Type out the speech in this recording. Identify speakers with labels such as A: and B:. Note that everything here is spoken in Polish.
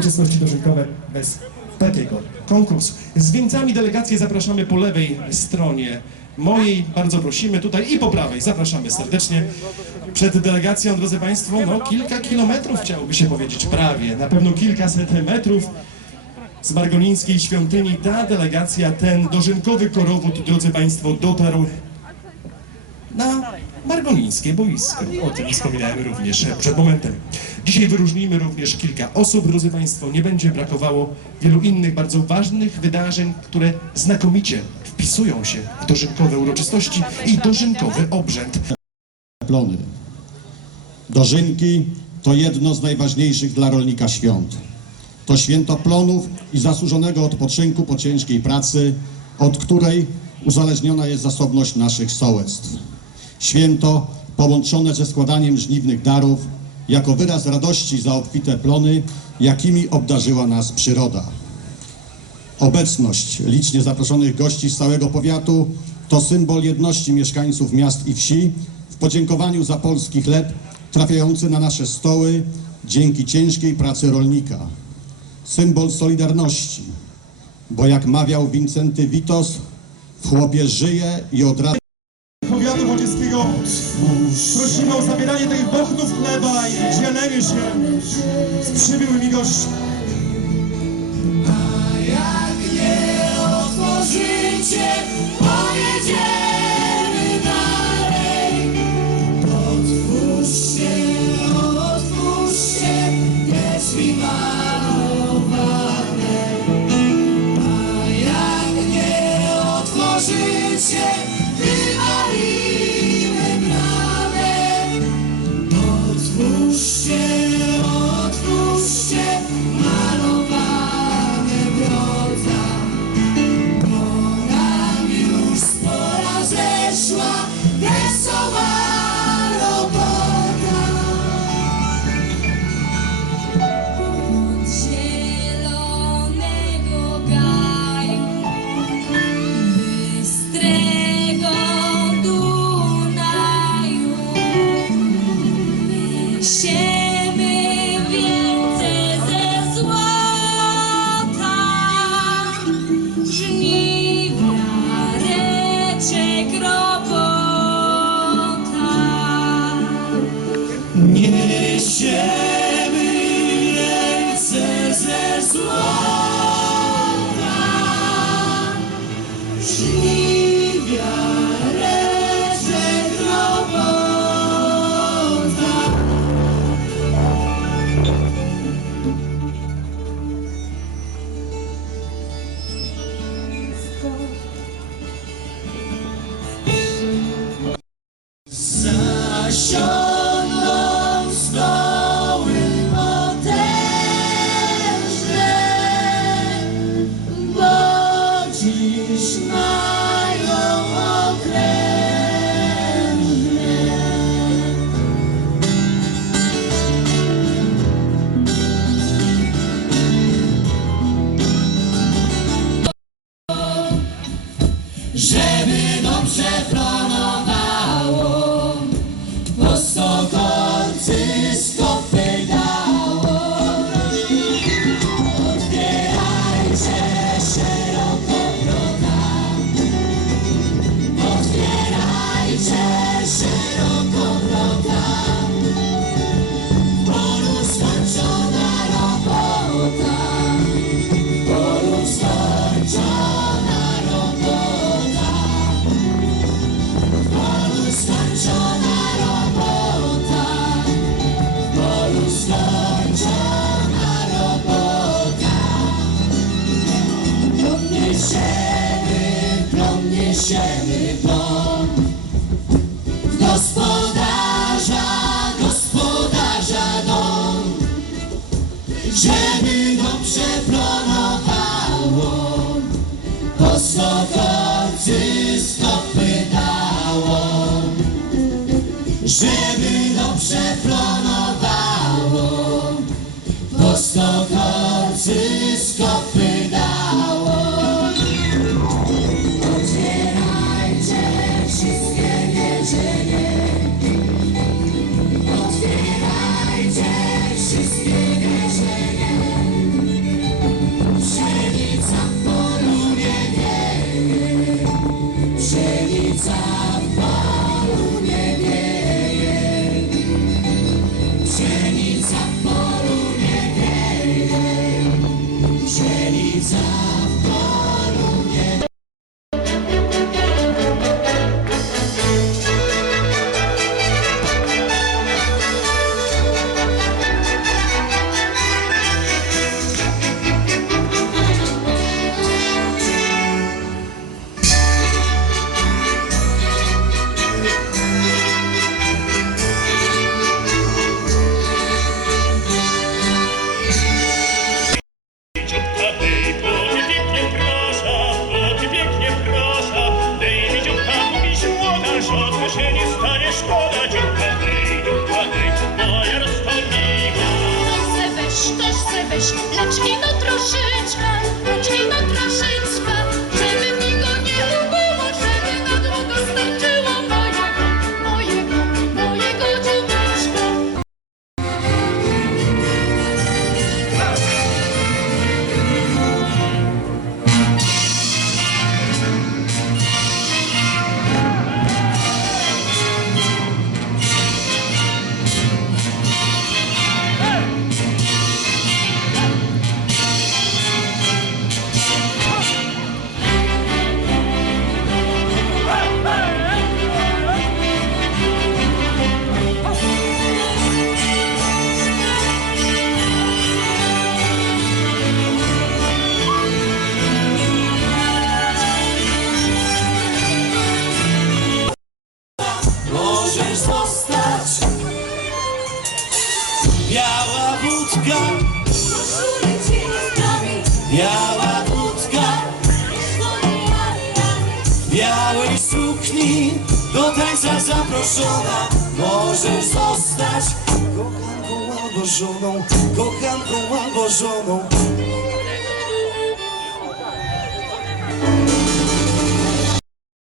A: uroczystości dożynkowe bez takiego konkursu. Z wieńcami delegację zapraszamy po lewej stronie mojej. Bardzo prosimy tutaj i po prawej. Zapraszamy serdecznie. Przed delegacją, drodzy Państwo, no kilka kilometrów chciałoby się powiedzieć, prawie, na pewno kilkaset metrów z Margonińskiej Świątyni ta delegacja, ten dożynkowy korowód, drodzy Państwo, dotarł na Margonińskie boisko. O tym wspominałem również przed momentem. Dzisiaj wyróżnimy również kilka osób, drodzy Państwo. Nie będzie brakowało wielu innych bardzo ważnych wydarzeń, które znakomicie wpisują się w dożynkowe uroczystości i dożynkowy obrzęd.
B: plony. Dożynki to jedno z najważniejszych dla rolnika świąt. To święto plonów i zasłużonego odpoczynku po ciężkiej pracy, od której uzależniona jest zasobność naszych sołectw. Święto połączone ze składaniem żniwnych darów jako wyraz radości za obfite plony, jakimi obdarzyła nas przyroda. Obecność licznie zaproszonych gości z całego powiatu to symbol jedności mieszkańców miast i wsi w podziękowaniu za polski chleb trafiający na nasze stoły dzięki ciężkiej pracy rolnika. Symbol solidarności, bo jak mawiał Wincenty Witos, w chłopie żyje i od razu
A: Powiatu prosimy o zabieranie tych bochtów chleba i dzielenie się z przybyłymi gośćmi.
C: Jak nie otworzycie, pojedziemy dalej. Otwórzcie, otwórzcie, drzwi malowane. A jak nie otworzycie, show. sister. Skończona robota. Plon niesiemy, plon niesiemy, plon. W gospodarza, gospodarza dom, żeby dobrze plonowało. Po stokorcy
D: lecz wino troszeczkę
C: białej sukni. Do tańca zaproszona Możesz zostać. Kochanką albo żoną, kochanką albo żoną.